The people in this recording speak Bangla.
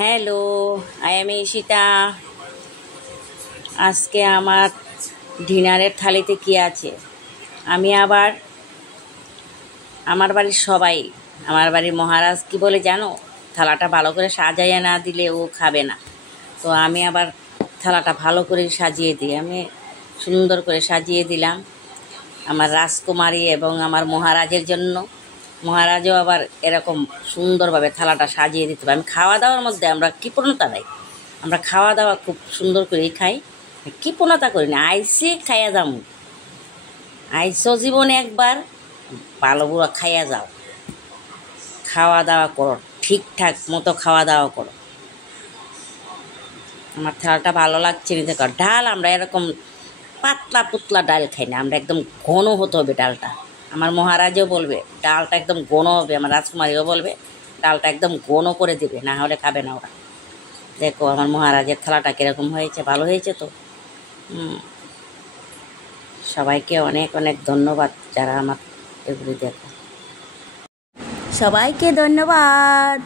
Hello, I am Ishita. আজকে আমার ডিনারের থালিতে কি আছে? আমি আবার আমার বাড়ির সবাই, আমার বাড়ির মহারাজ কি বলে জানো, থালাটা ভালো করে সাজাইয়া না দিলে ও খাবে না। তো আমি আবার থালাটা ভালো করে সাজিয়ে দিই। আমি সুন্দর করে সাজিয়ে দিলাম আমার রাজকুমারী এবং আমার মহারাজের জন্য। মহারাজও আবার এরকম সুন্দরভাবে থালাটা সাজিয়ে দিতে হবে। আমি খাওয়া দাওয়ার মধ্যে আমরা কৃপণতা নাই, আমরা খাওয়া দাওয়া খুব সুন্দর করেই খাই, কৃপণতা করি না। আইসে খাইয়া যাম, আইসো জীবনে একবার, ভালো বুড়ো খাইয়া যাও, খাওয়া দাওয়া করো, ঠিকঠাক মতো খাওয়া দাওয়া করো। আমার থালাটা ভালো লাগছে না দেখো। ডাল আমরা এরকম পাতলা পুতলা ডাল খাই না, আমরা একদম ঘন হতে হবে ডালটা। আমার মহারাজও বলবে ডালটা একদম ঘন হবে, আমার রাজকুমারীও বলবে ডালটা একদম ঘন করে দেবে, না হলে খাবে না ওরা। দেখো আমার মহারাজের থালাটা কীরকম হয়েছে, ভালো হয়েছে তো। সবাইকে অনেক অনেক ধন্যবাদ যারা আমার এগুলি দেখো। সবাইকে ধন্যবাদ।